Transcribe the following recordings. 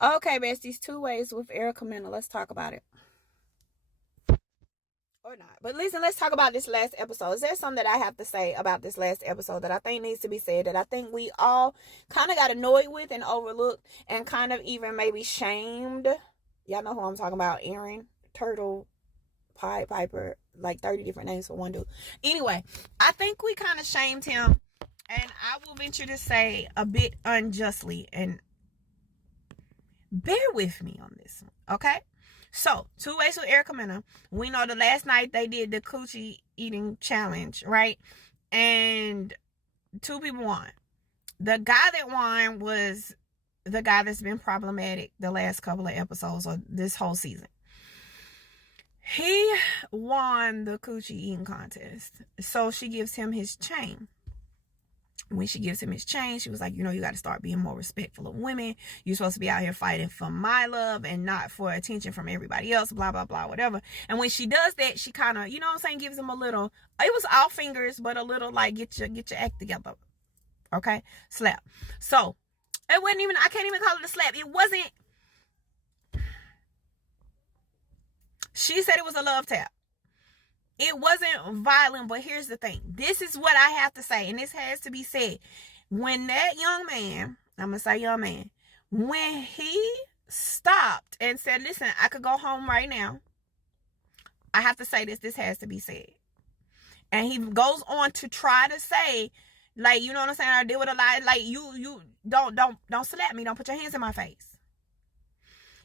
Okay, besties, 2 ways with Erica Mena. Let's talk about it. Or not. But listen, let's talk about this last episode. Is there something that I have to say about this last episode that I think needs to be said, that I think we all kind of got annoyed with and overlooked and kind of even maybe shamed? Y'all know who I'm talking about. Aaron, Turtle, Pied Piper, like 30 different names for one dude. Anyway, I think we kind of shamed him, and I will venture to say a bit unjustly, and bear with me on this one, okay? So, 2 ways with Erica Mena. We know the last night they did the coochie eating challenge, right? And 2 people won. The guy that won was the guy that's been problematic the last couple of episodes or this whole season. He won the coochie eating contest. So she gives him his chain. When she gives him his chain, she was like, you got to start being more respectful of women. You're supposed to be out here fighting for my love and not for attention from everybody else, blah, blah, blah, whatever. And when she does that, she kind of, gives him a little, it was all fingers, but a little like, get your act together. Okay? Slap. So, it wasn't even, I can't even call it a slap. It wasn't, she said it was a love tap. It wasn't violent, but here's the thing. This is what I have to say, and this has to be said. When that young man, I'm going to say young man, when he stopped and said, listen, I could go home right now, I have to say this has to be said. And he goes on to try to say, like, you know what I'm saying? I deal with a lie. Like, you don't slap me. Don't put your hands in my face.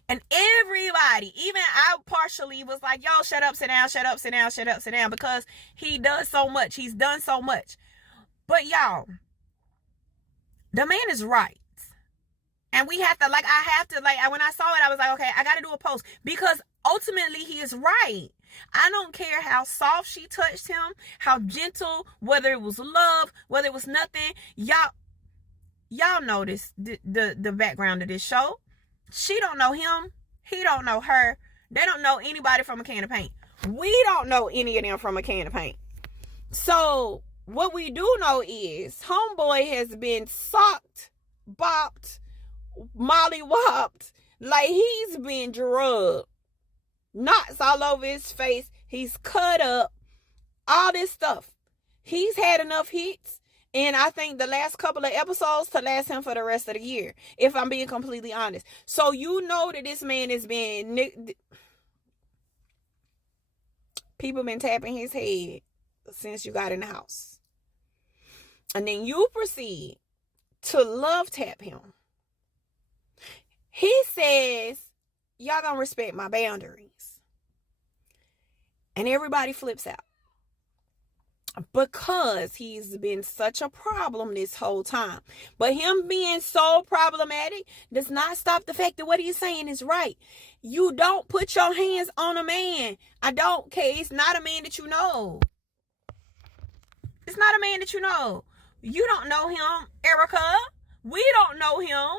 And everybody, even I partially was like, y'all shut up, sit down, shut up, sit down, shut up, sit down, because he does so much. He's done so much. But y'all, the man is right. And we have to, when I saw it, I was like, okay, I got to do a post, because ultimately he is right. I don't care how soft she touched him, how gentle, whether it was love, whether it was nothing. Y'all know this, the background of this show. She don't know him. He don't know her. They don't know anybody from a can of paint. We don't know any of them from a can of paint. So what we do know is homeboy has been socked, bopped, mollywopped, like he's been drugged. Knots all over his face. He's cut up. All this stuff. He's had enough hits. And I think the last couple of episodes to last him for the rest of the year, if I'm being completely honest. So you know that this man has been, people been tapping his head since you got in the house. And then you proceed to love tap him. He says, y'all gonna respect my boundaries. And everybody flips out. Because he's been such a problem this whole time. But him being so problematic does not stop the fact that what he's saying is right. You don't put your hands on a man. I don't care. It's not a man that you know. It's not a man that you know. You don't know him, Erica. We don't know him.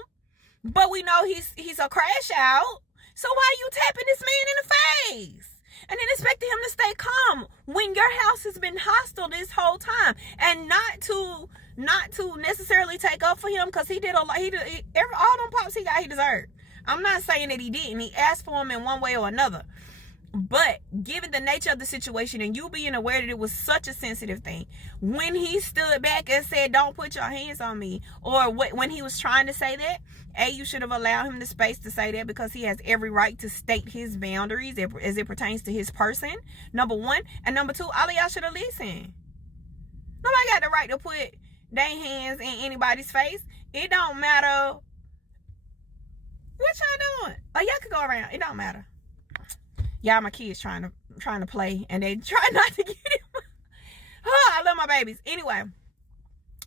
But we know he's a crash out. So why are you tapping this man in the face? And then expecting him to stay calm when your house has been hostile this whole time, and not to necessarily take up for him, because he did a lot. All them pops he got, he deserved. I'm not saying that he didn't. He asked for him in one way or another. But given the nature of the situation and you being aware that it was such a sensitive thing, when he stood back and said, don't put your hands on me, or when he was trying to say that, you should have allowed him the space to say that, because he has every right to state his boundaries as it pertains to his person, number one. And number two, all of y'all should have listened. Nobody got the right to put their hands in anybody's face. It don't matter what y'all doing. Like, y'all could go around. It don't matter. Y'all, my kids trying to play, and they try not to get him. Oh, I love my babies. Anyway,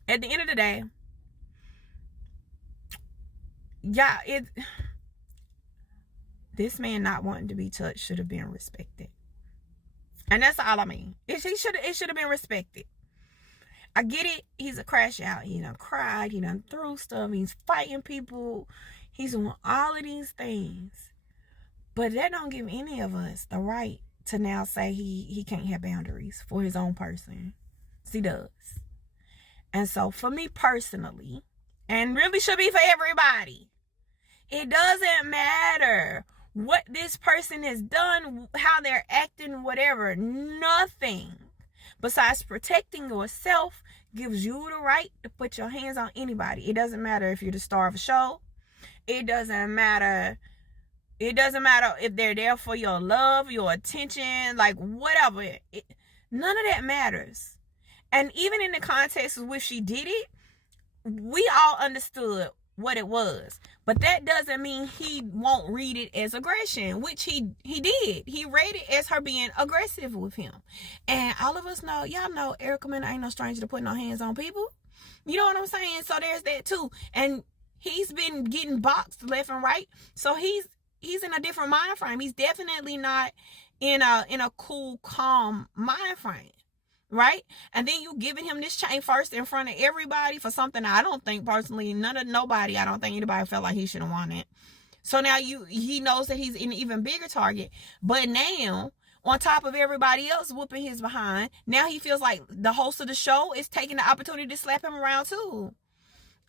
at the end of the day, this man not wanting to be touched should have been respected. And that's all I mean. It should have been respected. I get it. He's a crash out. He done cried. He done threw stuff. He's fighting people. He's doing all of these things. But that don't give any of us the right to now say he can't have boundaries for his own person. He does. And so for me personally, and really should be for everybody, It doesn't matter what this person has done, how they're acting, whatever. Nothing besides protecting yourself gives you the right to put your hands on anybody. It doesn't matter if you're the star of a show. It doesn't matter if they're there for your love, your attention, like whatever. None of that matters. And even in the context of which she did it, we all understood what it was. But that doesn't mean he won't read it as aggression, which he did. He read it as her being aggressive with him. And all of us know, y'all know Erica Mena ain't no stranger to putting no hands on people. You know what I'm saying? So there's that too. And he's been getting boxed left and right. So he's in a different mind frame. He's definitely not in a cool, calm mind frame. Right? And then you giving him this chain first in front of everybody for something I don't think personally, nobody, I don't think anybody felt like he should have won it. So now he knows that he's an even bigger target. But now, on top of everybody else whooping his behind, now he feels like the host of the show is taking the opportunity to slap him around too.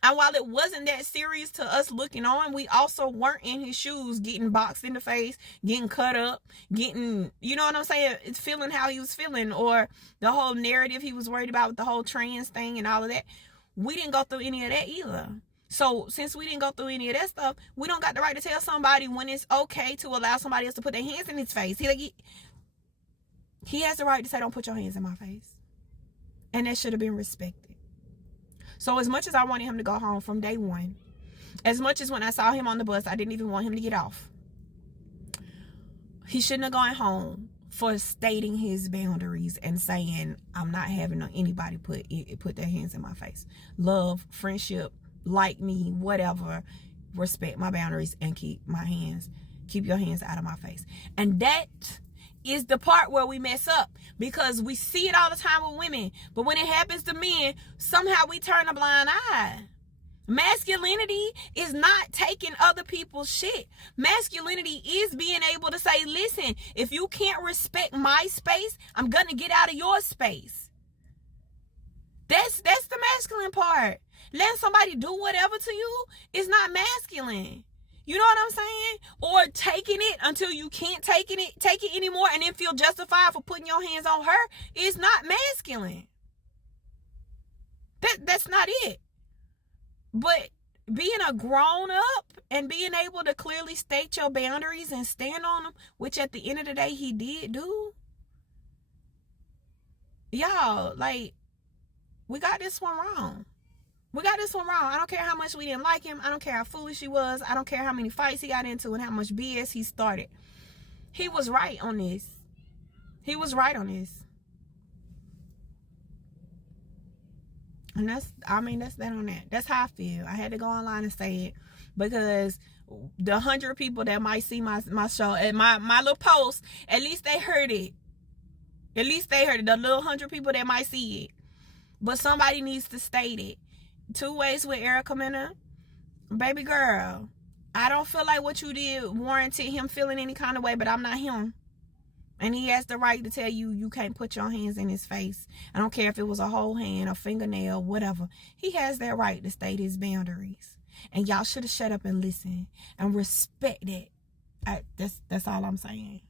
And while it wasn't that serious to us looking on, we also weren't in his shoes getting boxed in the face, getting cut up, getting, you know what I'm saying, feeling how he was feeling, or the whole narrative he was worried about with the whole trans thing and all of that. We didn't go through any of that either. So since we didn't go through any of that stuff, we don't got the right to tell somebody when it's okay to allow somebody else to put their hands in his face. He has the right to say, don't put your hands in my face. And that should have been respected. So as much as I wanted him to go home from day one, as much as when I saw him on the bus, I didn't even want him to get off. He shouldn't have gone home for stating his boundaries and saying, I'm not having anybody put their hands in my face. Love, friendship, like me, whatever, respect my boundaries and keep your hands out of my face. And that is the part where we mess up, because we see it all the time with women, but when it happens to men, somehow we turn a blind eye. Masculinity is not taking other people's shit. Masculinity is being able to say, listen, if you can't respect my space, I'm gonna get out of your space. That's the masculine part. Letting somebody do whatever to you is not masculine. You know what I'm saying? Or taking it until you can't take it anymore and then feel justified for putting your hands on her is not masculine. That's not it. But being a grown up and being able to clearly state your boundaries and stand on them, which at the end of the day he did do. Y'all, like, we got this one wrong. We got this one wrong. I don't care how much we didn't like him. I don't care how foolish he was. I don't care how many fights he got into and how much BS he started. He was right on this. He was right on this. And that's that on that. That's how I feel. I had to go online and say it, because the 100 people that might see my show and my little post, at least they heard it. At least they heard it. The little 100 people that might see it. But somebody needs to state it. 2 ways with Erica Mena. Baby girl, I don't feel like what you did warranted him feeling any kind of way, but I'm not him. And he has the right to tell you, you can't put your hands in his face. I don't care if it was a whole hand, a fingernail, whatever. He has that right to state his boundaries. And y'all should have shut up and listened and respect that. That's all I'm saying.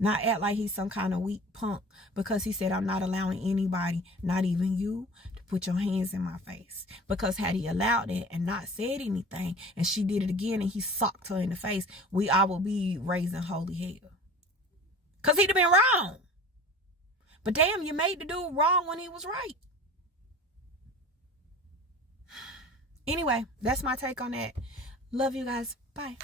Not act like he's some kind of weak punk because he said, I'm not allowing anybody, not even you, to put your hands in my face. Because had he allowed it and not said anything, and she did it again and he socked her in the face, we all would be raising holy hell. Because he'd have been wrong. But damn, you made the dude wrong when he was right. Anyway, that's my take on that. Love you guys. Bye.